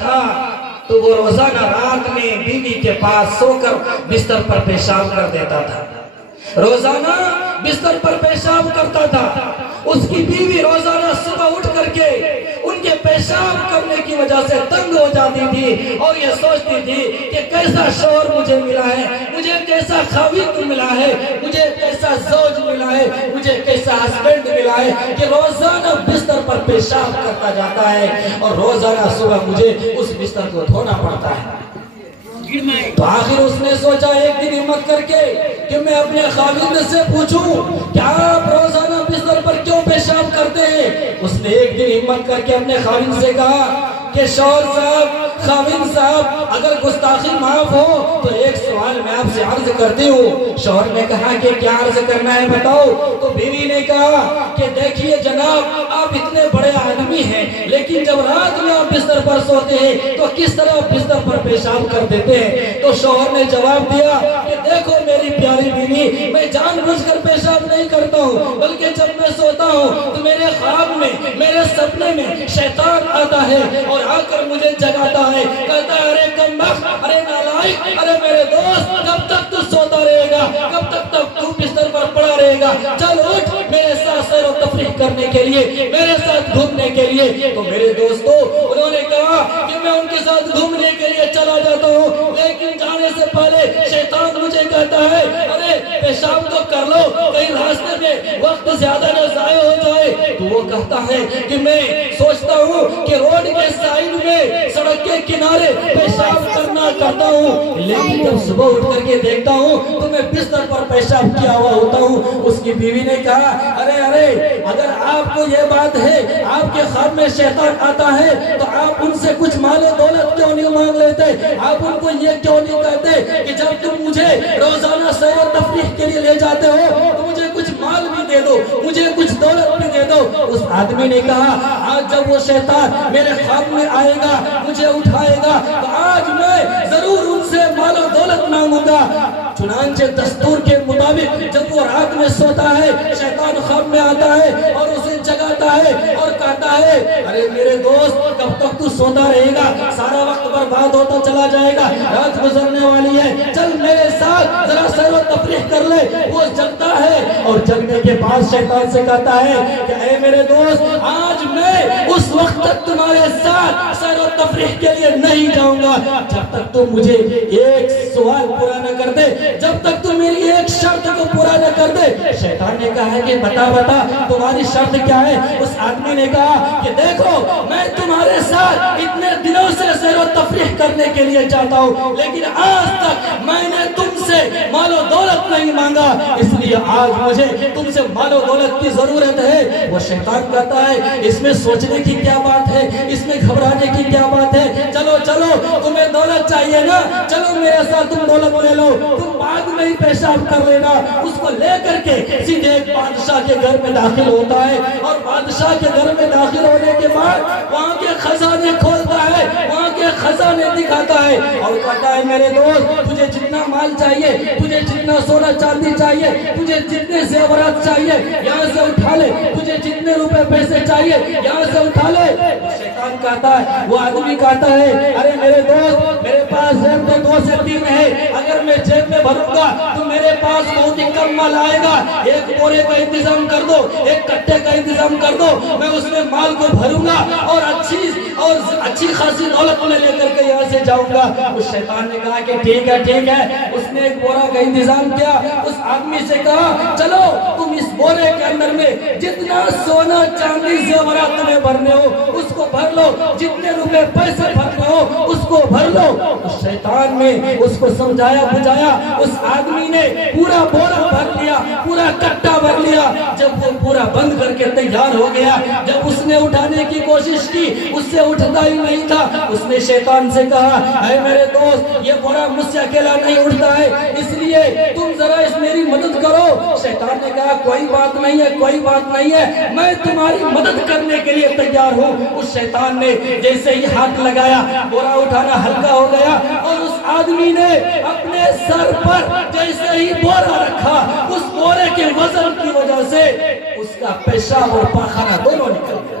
تھا تو وہ روزانہ رات میں بیوی کے پاس سو کر بستر پر پیشاب کر دیتا تھا، روزانہ بستر پر پیشاب کرتا تھا۔ اس کی بیوی روزانہ صبح اٹھ کر کے ان کے پیشاب کرنے کی وجہ سے تنگ ہو جاتی تھی اور یہ سوچتی تھی کہ کیسا شوہر مجھے ملا ہے، مجھے کیسا خاوند ملا ہے، مجھے کیسا زوج ملا ہے، مجھے کیسا ہسبینڈ ملا ہے کہ روزانہ بستر پر پیشاب کرتا جاتا ہے اور روزانہ صبح مجھے اس بستر کو دھونا پڑتا ہے۔ تو آخر اس نے سوچا ایک دن ہمت کر کے کہ میں اپنے خاوند سے پوچھوں کہ آپ روزانہ بستر پر کیوں پیشاب کرتے ہیں۔ اس نے ایک دن ہمت کر کے اپنے خاوند سے کہا کہ شوہر صاحب، خاوند صاحب، اگر گستاخی معاف ہو تو ایک سوال میں آپ سے عرض کرتی ہوں۔ شوہر نے کہا کہ کیا عرض کرنا ہے بتاؤ۔ تو بیوی نے کہا کہ دیکھیے جناب، آپ اتنے بڑے آدمی ہیں لیکن جب رات میں آپ بستر پر سوتے ہیں تو کس طرح بستر پر پیشاب کر دیتے ہیں۔ تو شوہر نے جواب دیا کہ دیکھو میری پیاری بیوی، میں جان بوجھ کر پیشاب نہیں کرتا ہوں، بلکہ جب میں سوتا ہوں تو میرے خواب میں، میرے سپنے میں شیطان آتا ہے اور آ کر مجھے جگاتا ہے، کہتا ہے ارے کمبخت، ارے نالائق، ارے میرے دوست، کب تک تو سوتا رہے گا، کب تک تو بستر پر پڑا رہے گا، چل اٹھ میرے ساتھ سیر و تفریح کرنے کے لیے، میرے ساتھ گھومنے کے لیے۔ تو میرے دوستو، انہوں نے کہا کہ میں ان کے ساتھ گھومنے کے لیے چلا جاتا ہوں، لیکن جانے سے پہلے شیطان مجھے کہتا ہے ارے پیشاب تو کر لو، کہیں راستے میں وقت زیادہ نہ ضائع ہو جائے۔ تو وہ کہتا ہے کہ میں سوچتا ہوں کہ روڈ کے سائڈ میں، سڑک کے کنارے پیشاب کرتا ہوں، لیکن جب صبح اٹھ کر کے دیکھتا ہوں تو میں بستر پر پیشاب کیا ہوا ہوتا ہوں۔ اس کی بیوی نے کہا ارے اگر آپ کو یہ بات ہے، آپ کے خواب میں شیطان آتا ہے تو آپ ان سے کچھ مال و دولت کیوں نہیں مانگ لیتے؟ آپ ان کو یہ کیوں نہیں کہتے کہ جب تم مجھے روزانہ سیر و تفریح کے لیے لے جاتے ہو تو مجھے کچھ مال بھی دے دو، مجھے کچھ دولت بھی دے دو؟ اس آدمی نے کہا آج جب وہ شیطان میرے خواب میں آئے گا، مجھے اٹھائے گا، تو آج میں ضرور ان سے مال و دولت مانگوں گا۔ چنانچہ دستور کے مطابق جب وہ رات میں سوتا ہے، شیطان خواب میں آتا ہے اور اسے جگاتا ہے اور کہتا ہے ارے میرے دوست، کب تک تو سوتا رہے گا، سارا وقت برباد ہوتا چلا جائے گا، رات گزرنے والی ہے، چل میرے ساتھ ذرا سیر و تفریح کر لے۔ وہ جگتا ہے اور جگنے کے بعد شیطان سے کہتا ہے کہ اے میرے دوست، آج میں اس وقت تک تمہارے ساتھ سیر و تفریح کے لیے نہیں جاؤں گا جب تک تم مجھے ایک سوال پورا نہ کر دے، جب تک تم میری ایک شرط کو پورا نہ کر دے۔ شیطان نے کہا کہ بتا تمہاری شرط کیا ہے؟ اس آدمی نے کہا کہ دیکھو، میں تمہارے ساتھ اتنے دنوں سے سیر و تفریح کرنے کے لیے جاتا ہوں، لیکن آج تک میں نے تم سے مال و دولت نہیں مانگا، اس لیے آج مجھے تم سے مال و دولت کی ضرورت ہے۔ وہ شیطان کہتا ہے اس میں سوچنے کی کیا بات ہے، اس میں گھبرانے کی کیا بات ہے، چلو چلو، تمہیں دولت چاہیے نا، چلو میرے ساتھ تم دولت لے لو، تم بعد میں ہی پیشاب کر لینا۔ اس کو لے کر کے سیدھے ایک بادشاہ کے گھر میں داخل ہوتا ہے اور بادشاہ کے گھر میں داخل ہونے کے بعد وہاں کے خزانے کھولتا ہے، وہاں کے خزانے دکھاتا ہے اور کہتا ہے میرے دوست، تجھے جتنا مال چاہیے، تجھے جتنا سونا چاندی چاہیے، تجھے جتنے زیورات چاہیے یہاں سے اٹھا لے، تجھے جتنے روپے پیسے چاہیے یہاں سے اٹھا لے۔ شیطان کہتا ہے، وہ آدمی کہتا ہے ارے میرے دوست، میرے پاس جیب میں 2 سے 3 ہے، اگر میں جیب میں بھروں گا تو میرے پاس بہت ہی کم مال آئے گا، ایک بورے کا انتظام کر دو، ایک کٹے کا انتظام کر دو، میں اس میں مال کو بھروں گا اور اچھی خاصی دولت میں لے کر کے یہاں سے جاؤں گا۔ اس شیطان نے کہا کہ ٹھیک ہے ٹھیک ہے۔ اس نے ایک بورا کا انتظام کیا، اس آدمی سے کہا چلو تم اس بورے کے اندر میں جتنا سونا چاندی زیورات میں بھرنے ہو اس کو بھر لو، جتنے روپے پیسے بھرنے ہو اس کو بھر لو۔ اس شیطان نے اس کو سمجھایا بجھایا، اس آدمی نے پورا بورا بھر لیا، پورا کٹا بھر لیا۔ جب وہ پورا بند کر کے تیار ہو گیا، جب اس نے اٹھانے کی کوشش کی اس سے اٹھتا ہی نہیں تھا۔ اس نے شیطان سے کہا اے میرے دوست، یہ بورا مجھ سے اکیلا نہیں اٹھتا ہے، اس لیے تم ذرا اس میری مدد کرو۔ شیطان نے کہا کوئی بات نہیں ہے، کوئی بات نہیں ہے، میں تمہاری مدد کرنے کے لیے تیار ہوں۔ اس شیطان نے جیسے ہی ہاتھ لگایا، بورا اٹھانا ہلکا ہو گیا اور اس آدمی نے اپنے سر پر جیسے ہی بورا رکھا، اس بورے کے وزن کی وجہ سے اس کا پیشاب اور پاخانہ دونوں نکل گیا۔